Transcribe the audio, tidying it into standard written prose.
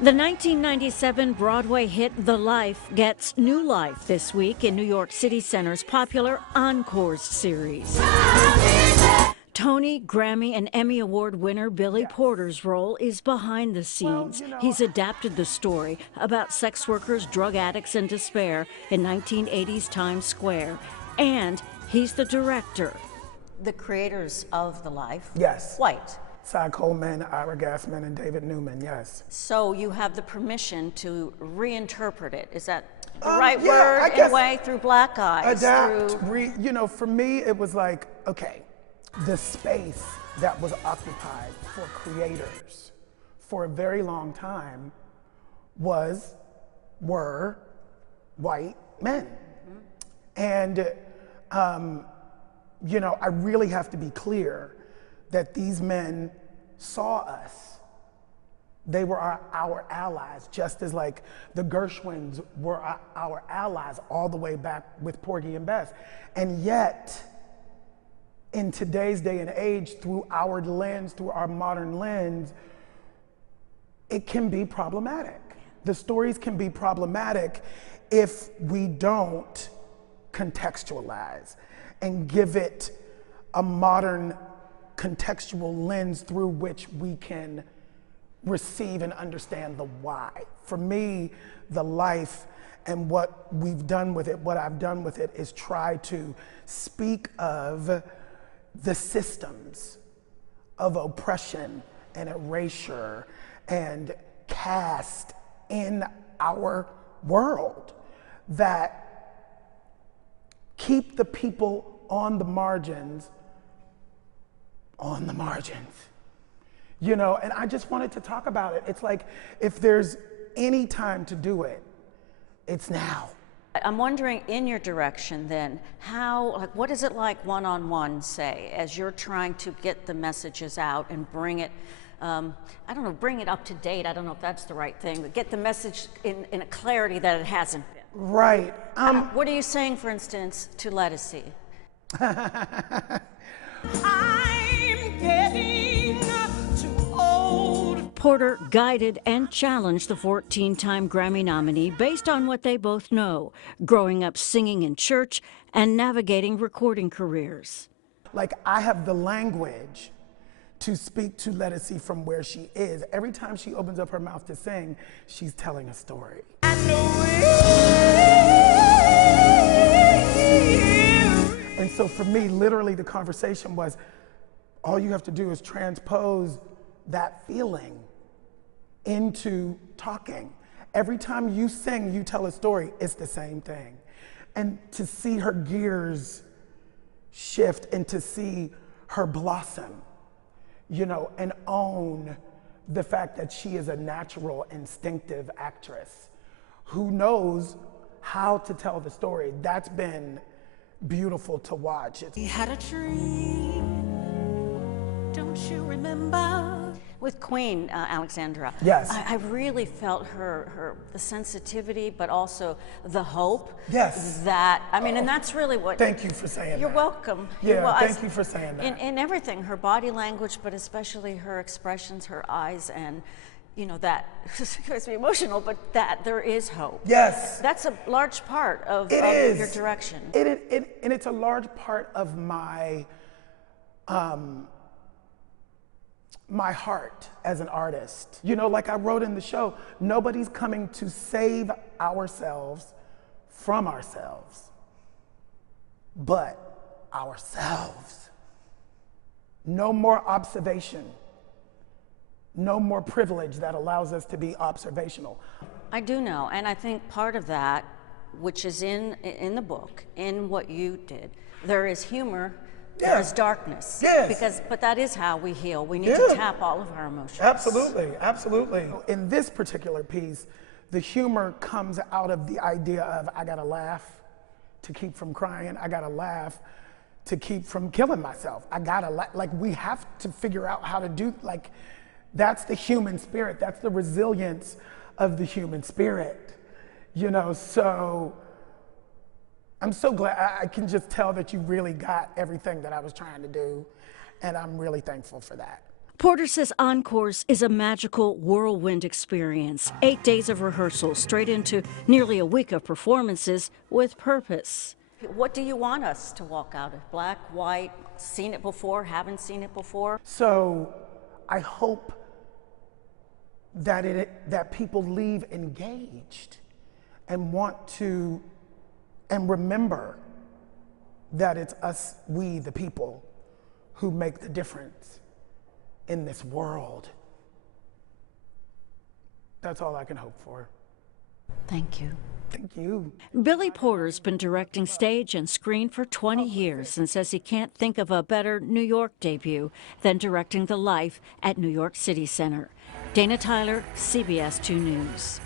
The 1997 Broadway hit The Life gets new life this week in New York City Center's popular Encores series. Tony, Grammy, and Emmy Award winner Billy Porter's role is behind the scenes. He's adapted the story about sex workers, drug addicts, and despair in 1980s Times Square. And he's the director. The creators of The Life. Yes. White. Cy Coleman, Ira Gassman, and David Newman, yes. So you have the permission to reinterpret it. Is that the right yeah, word I in guess a way? Through black eyes? Adapt, through... you know, for me, it was like, okay, the space that was occupied for creators for a very long time were white men. And, you know, I really have to be clear that these men saw us. They were our allies, just as like the Gershwins were our allies all the way back with Porgy and Bess. And yet, in today's day and age, through our lens, through our modern lens, it can be problematic. The stories can be problematic if we don't contextualize and give it a modern contextual lens through which we can receive and understand the why. For me, The Life and what we've done with it, what I've done with it, is try to speak of the systems of oppression and erasure and caste in our world that keep the people on the margins. You know, and I just wanted to talk about it. It's like, if there's any time to do it, it's now. I'm wondering, in your direction then, how, like, what is it like one-on-one, say, as you're trying to get the messages out and bring it, I don't know, bring it up to date, I don't know if that's the right thing, but get the message in a clarity that it hasn't been. Right. What are you saying, for instance, to Lettucey? Porter guided and challenged the 14-time Grammy nominee based on what they both know, growing up singing in church and navigating recording careers. Like, I have the language to speak to Lettucey from where she is. Every time she opens up her mouth to sing, she's telling a story. And so for me, literally the conversation was, all you have to do is transpose that feeling into talking. Every time you sing, you tell a story, it's the same thing. And to see her gears shift and to see her blossom, you know, and own the fact that she is a natural, instinctive actress who knows how to tell the story, that's been beautiful to watch. We had a dream, don't you remember? With Queen, Alexandra, yes. I really felt the sensitivity, but also the hope. Yes. That, I mean, and that's really what... Thank you for saying You're that. welcome. Yeah, thank you for saying that. In everything, her body language, but especially her expressions, her eyes, and, you know, that, it makes me emotional, but that there is hope. Yes. That's a large part of your direction. And it's a large part of my, my heart as an artist. You know, like I wrote in the show, nobody's coming to save ourselves from ourselves, but ourselves. No more observation. No more privilege that allows us to be observational. I do know, and I think part of that, which is in the book, in what you did, there is humor. Yeah. There is darkness. Yes. But that is how we heal. We need to tap all of our emotions. Absolutely, absolutely. In this particular piece, the humor comes out of the idea of, I gotta laugh to keep from crying. I gotta laugh to keep from killing myself. I gotta laugh. Like, we have to figure out how to do, like, that's the human spirit. That's the resilience of the human spirit. You know, so I'm so glad. I can just tell that you really got everything that I was trying to do, and I'm really thankful for that. Porter says Encores is a magical whirlwind experience. 8 days of rehearsal, straight into nearly a week of performances with purpose. What do you want us to walk out of? Black, white, seen it before, haven't seen it before? So I hope that people leave engaged and want to, and remember that it's us, we the people, who make the difference in this world. That's all I can hope for. Thank you. Thank you. Billy Porter's been directing stage and screen for 20 years and says he can't think of a better New York debut than directing The Life at New York City Center. Dana Tyler, CBS 2 News.